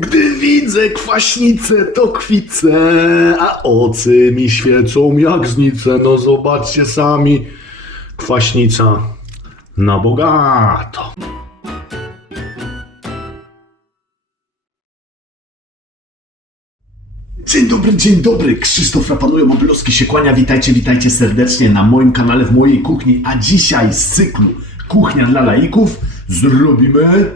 Gdy widzę kwaśnicę, to kwicę, a oczy mi świecą jak znice. No zobaczcie sami, kwaśnica na bogato. Dzień dobry, dzień dobry. Krzysztof Rapanuje, Mobilowski się kłania. Witajcie, witajcie serdecznie na moim kanale, w mojej kuchni. A dzisiaj z cyklu Kuchnia dla laików zrobimy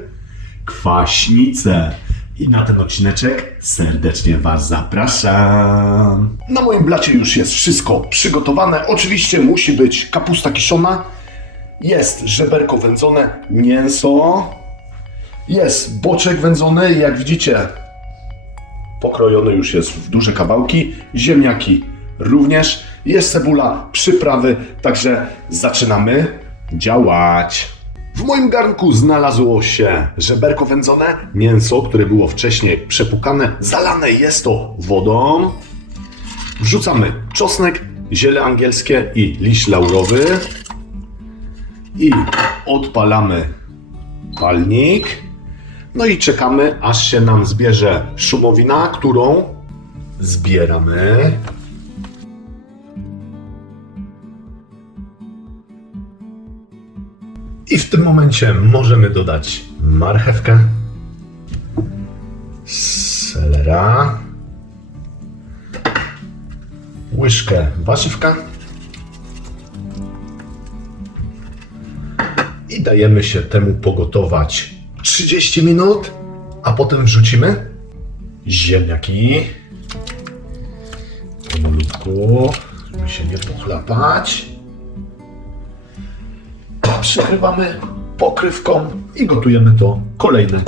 kwaśnicę. I na ten odcineczek serdecznie Was zapraszam. Na moim blacie już jest wszystko przygotowane. Oczywiście musi być kapusta kiszona, jest żeberko wędzone, mięso, jest boczek wędzony, jak widzicie pokrojony już jest w duże kawałki, ziemniaki również, jest cebula, przyprawy, także zaczynamy działać. W moim garnku znalazło się żeberko wędzone, mięso, które było wcześniej przepukane, zalane jest to wodą. Wrzucamy czosnek, ziele angielskie i liść laurowy i odpalamy palnik. No i czekamy, aż się nam zbierze szumowina, którą zbieramy. I w tym momencie możemy dodać marchewkę, selera, łyżkę warzywka i dajemy się temu pogotować 30 minut, a potem wrzucimy ziemniaki pomalutku, żeby się nie pochlapać. Przykrywamy pokrywką i gotujemy to kolejne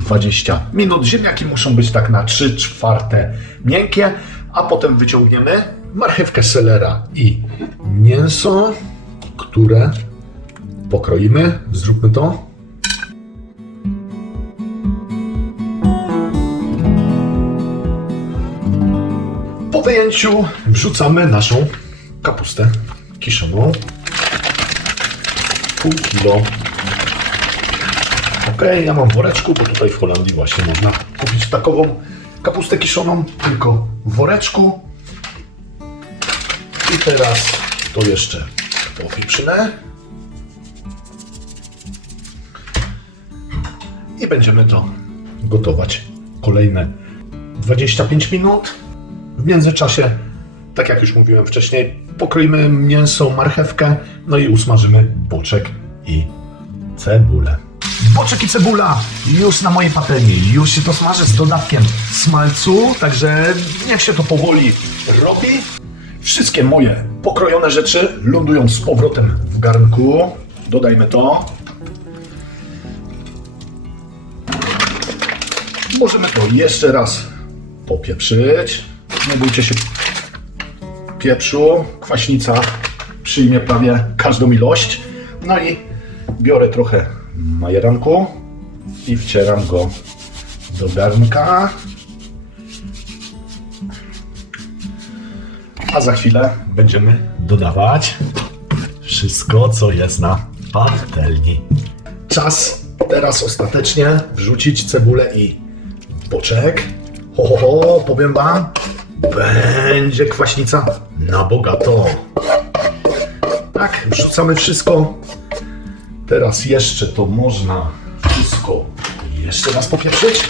20 minut. Ziemniaki muszą być tak na 3 czwarte miękkie, a potem wyciągniemy marchewkę selera i mięso, które pokroimy. Zróbmy to. Po wyjęciu wrzucamy naszą kapustę kiszoną. Pół kilo. Ok, ja mam woreczku, bo tutaj w Holandii właśnie można kupić takową kapustę kiszoną, tylko w woreczku. I teraz to jeszcze popieprzynę. I będziemy to gotować kolejne 25 minut. W międzyczasie, tak jak już mówiłem wcześniej, pokroimy mięso, marchewkę, no i usmażymy boczek i cebulę. Boczek i cebula już na mojej patelni, już się to smaży z dodatkiem smalcu, także niech się to powoli robi. Wszystkie moje pokrojone rzeczy lądują z powrotem w garnku. Dodajmy to. Możemy to jeszcze raz popieprzyć. Nie bójcie się pieprzu. Kwaśnica przyjmie prawie każdą ilość. No i biorę trochę majeranku i wcieram go do garnka. A za chwilę będziemy dodawać wszystko, co jest na patelni. Czas teraz ostatecznie wrzucić cebulę i boczek. Ho, ho, ho, powiem wam, będzie kwaśnica na bogato. Tak, wrzucamy wszystko. Teraz jeszcze to można wszystko jeszcze raz popieprzyć.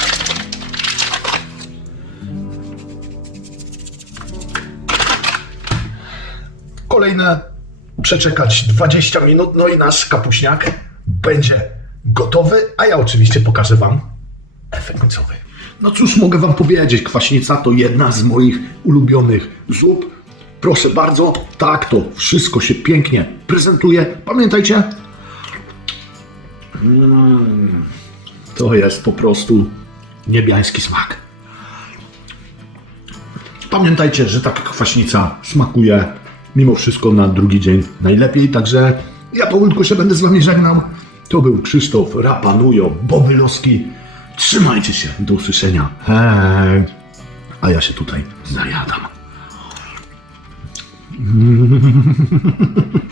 Kolejne przeczekać 20 minut, no i nasz kapuśniak będzie gotowy, a ja oczywiście pokażę Wam efekt końcowy. No cóż mogę Wam powiedzieć, kwaśnica to jedna z moich ulubionych zup. Proszę bardzo, tak to wszystko się pięknie prezentuje. Pamiętajcie, mm, to jest po prostu niebiański smak. Pamiętajcie, że taka kwaśnica smakuje mimo wszystko na drugi dzień najlepiej, także ja powolutku się będę z Wami żegnał. To był Krzysztof Rapanujo Bobylowski. Trzymajcie się, do usłyszenia. Hej. A ja się tutaj zajadam. ハハハハ。